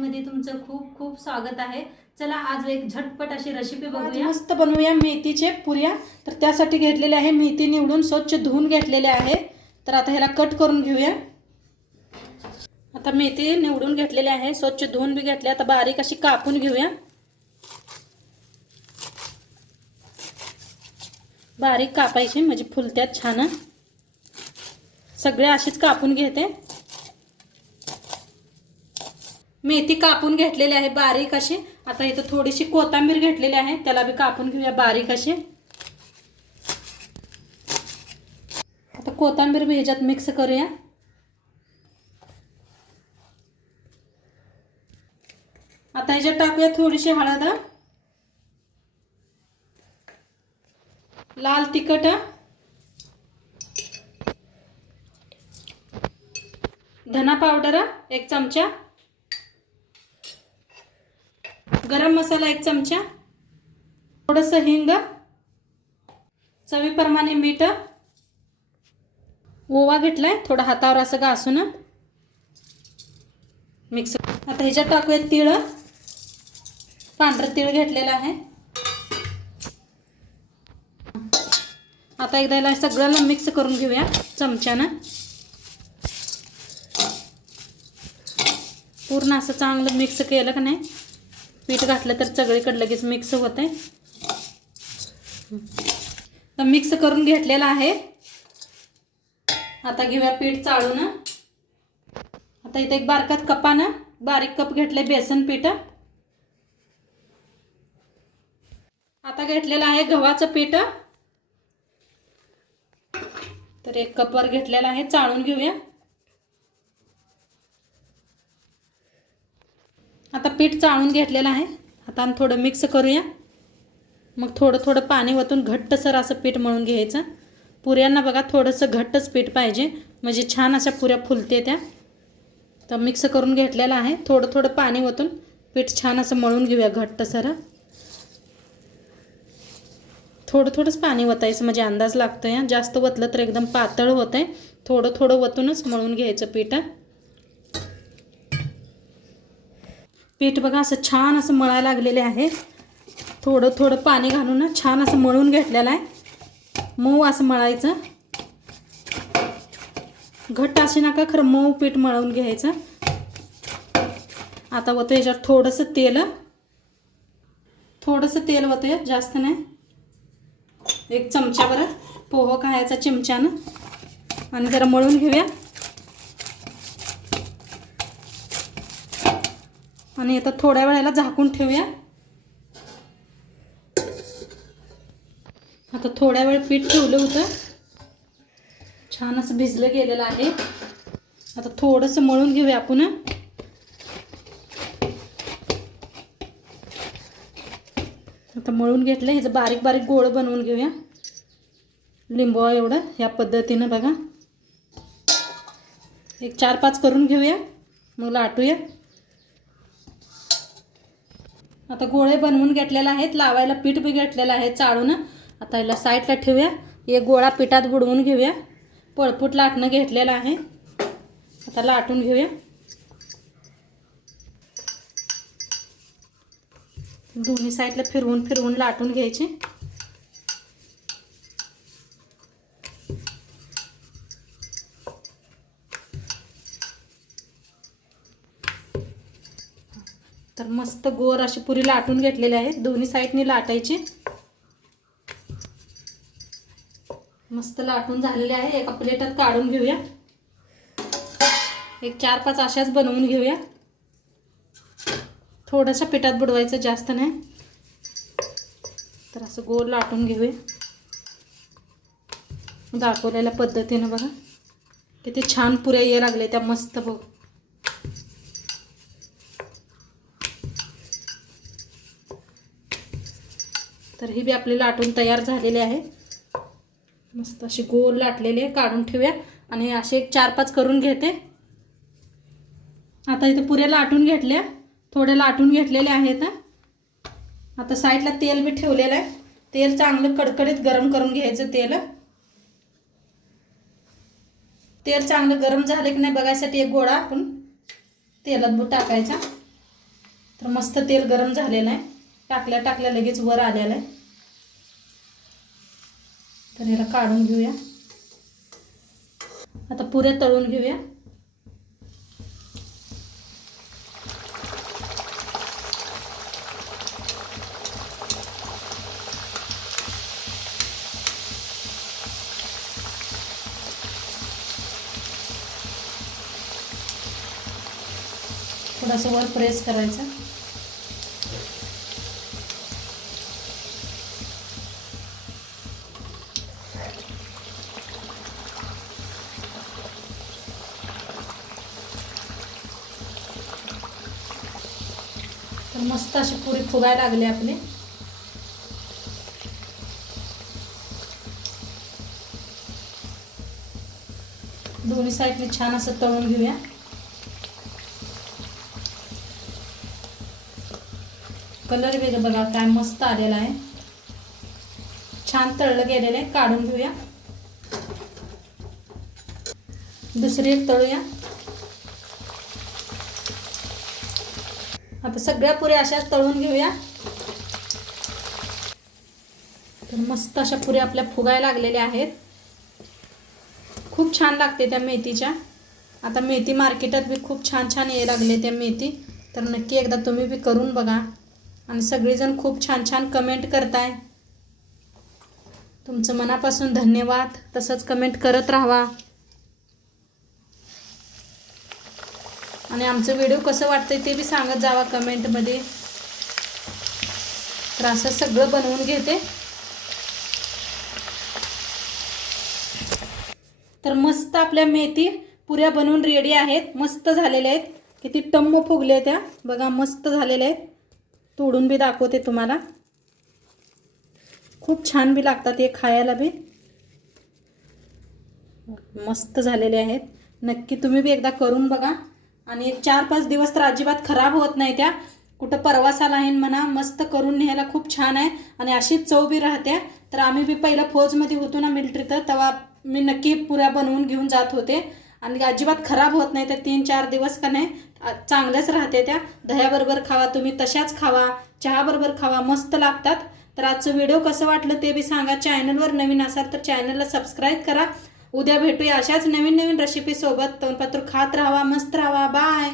मध्ये तुमचं खूप खूप स्वागत आहे। चला आज एक झटपट अशी रेसिपी बघूया। मस्त बनवूया मेथीचे पुऱ्या। तर त्यासाठी घेतलेले आहे मेथी निवडून स्वच्छ धुवून घेतलेले आहे। तर आता ह्याला कट करून घेऊया। आता मेथी निवडून घेतलेले आहे, स्वच्छ धुवून भी घेतले। आता बारीक अशी कापून घेऊया। बारीक कापायची म्हणजे फुलत्यात छान। सगळे अशीच कापून घेते। मेथी कापून घेतलेली आहे बारीक अशी। आता इथं थोडीशी कोथिंबीर घेतलेली आहे, त्याला भी कापून घेऊया बारीक अशी। आता कोथिंबीर भी ह्याच्यात मिक्स करूया। आता ह्याच्यात टाकूया थोडीशी हळद, लाल तिखट, धना पावडर 1 चमचा, गरम मसाला 1 चमचा, थोडंसं हिंग, चवीप्रमाणे मीठ, ओवा घेतलाय थोडा हातावर असं घासून मिक्स। आता ह्याच्यात टाकूया तीळ, पांढरं तीळ घेतलेलं आहे। आता एकदा याला सगळ्याला मिक्स करून घेऊया चमच्यानं। पूर्ण असं चांगलं मिक्स केलं का नाही, पीठ घातलं तर सगळीकडे लगेच मिक्स होतंय। तर मिक्स करून घेतलेलं आहे। आता घेऊया पीठ चाळून। आता इथे एक बारकात कपानं बारीक कप घेतले बेसन पीठ। आता घेतलेलं आहे गव्हाचं पीठ, तर 1 कपवर घेतलेलं आहे, चाळून घेऊया। आता पीठ चाळून घेतलेलं आहे। आता थोडं मिक्स करूया। मग थोडं थोडं पाणी ओतून घट्टसर असं पीठ मळून घ्यायचं। पुऱ्यांना बघा थोडंसं घट्टच पीठ पाहिजे, म्हणजे छान अशा पुऱ्या फुलते त्या। तर मिक्स करून घेतलेलं आहे, थोडं थोडं पाणी ओतून पीठ छान असं मळून घेऊया घट्टसर। थोडं थोडंच पाणी ओतायचं म्हणजे अंदाज लागतोय। जास्त ओतलं तर एकदम पातळ होतंय, थोडं थोडं ओतूनच मळून घ्यायचं पीठ। पीठ बघा असं छान असं मळायला लागलेले आहे। थोडं थोडं पाणी घालून छान असं मळून घेतलेलं आहे। मऊ असं मळायचं, घट्ट असे नका, खरं मऊ पीठ मळून घ्यायचं। आता होतं याच्यात थोडंसं तेल होतं, जास्त नाही, 1 चमचाभर पोहे खायचा चिमच्यानं, आणि जरा मळून घेऊया। आणि आता थोड्या वेळाला झाकून ठेवूया। आता थोड्या वेळ पीठ ठेवलं होतं, छान असं भिजलं गेलेलं आहे। आता थोडंसं मळून घेऊया आपण। आता मळून घेतलं, ह्याचं बारीक बारीक गोळ बनवून घेऊया, लिंबवा एवढं। ह्या पद्धतीनं बघा 1 4-5 करून घेऊया, मग लाटूया। आता गोळे बनवून घेतलेले आहेत, लावायला पीठ बी घेतलेलं आहे चाळून। आता याला साईडला ठेवूया, एक गोळा पिठात बुडवून घेऊया। पळपूट लाटणं घेतलेलं आहे, आता लाटून घेऊया। दोन्ही साईडला फिरवून फिरवून लाटून घ्यायचे। तर मस्त गोर अशी पुरी लाटून घेतलेली आहे, दोन्ही साईडनी लाटायची। मस्त लाटून झालेले आहे, एका प्लेटात काढून घेऊया। 1 4-5 अशाच बनवून घेऊया। थोडंसं पिठात बुडवायचं, जास्त नाही। तर असं गोल लाटून घेऊया दाखवलेल्या पद्धतीनं। बघा किती छान पुऱ्या यायला लागल्या त्या, मस्त बघ। तर ही बी आपली लाटून तयार झालेली आहे, मस्त अशी गोल लाटलेली आहे, काढून ठेवूया। आणि असे 1 4-5 करून घेते। आता इथे पुऱ्या लाटून घेतल्या, थोड्या लाटून घेतलेल्या आहेत। आता साईडला तेल बी ठेवलेलं आहे, तेल चांगलं कडकडीत गरम करून घ्यायचं। तेल चांगलं गरम झालं की नाही बघायसाठी एक गोळा आपण तेलात टाकायचा। तर मस्त तेल गरम झालेलं आहे, टाकल्या टाकल्या लगेच वर आलेलं आहे. तर याला काढून घेऊया. आता पुऱ्या तळून घेऊया. थोडंसं वर प्रेस करायचं. तर मस्त अशी पुरी फुगायला लागली आपली. दोन्ही साईडने छान असं तळून घेऊया. कलर वेगळं बघा काय मस्त आलेला आहे, छान तळलं गेलेलं आहे. काढून घेऊया. दुसरी एक तळूया. आता सगळ्या पुऱ्या अशाच तळून घेऊया. तर मस्त अशा पुऱ्या आपल्या फुगायला लागलेल्या आहेत. खूप छान लागते त्या मेथीच्या. आता मेथी मार्केटात बी खूप छान छान यायला लागले त्या मेथी. तर नक्की एकदा तुम्ही बी करून बघा. आणि सगळेजण खूप छान छान कमेंट करताय. तुमचं मनापासून धन्यवाद. तसंच कमेंट करत राहा. आणि आमचं व्हिडिओ कसं वाटतंय ते बी सांगत जावा कमेंटमध्ये. तर असं सगळं बनवून घेते. तर मस्त आपल्या मेथी पुऱ्या बनवून रेडी आहेत. मस्त झालेल्या आहेत. किती टम्म फुगले त्या बघा, मस्त झालेल्या आहेत. तोडून बी दाखवते तुम्हाला. खूप छान बी लागतात हे खायला बी. मस्त झालेले आहेत. नक्की तुम्ही बी एकदा करून बघा. आणि एक 4-5 दिवस तर अजिबात खराब होत नाही त्या. कुठं प्रवासाला आहे म्हणा, मस्त करून न्यायला खूप छान आहे. आणि अशीच चव बी राहते. तर आम्ही बी पहिलं फौजमध्ये होतो ना मिलिटरीत, तेव्हा मी नक्की पुऱ्या बनवून घेऊन जात होते. आणि अजिबात खराब होत नाही. तर 3-4 दिवस का नाही चांगल्याच राहते त्या. दह्याबरोबर खावा तुम्ही, तशाच खावा, चहाबरोबर खावा, मस्त लागतात. तर आजचं व्हिडिओ कसं वाटलं ते बी सांगा. चॅनलवर नवीन असाल तर चॅनलला सबस्क्राईब करा. उद्या भेटूया अशाच नवीन नवीन रेसिपीसोबत. तोंडपात्र खात राहा, मस्त राहा. बाय.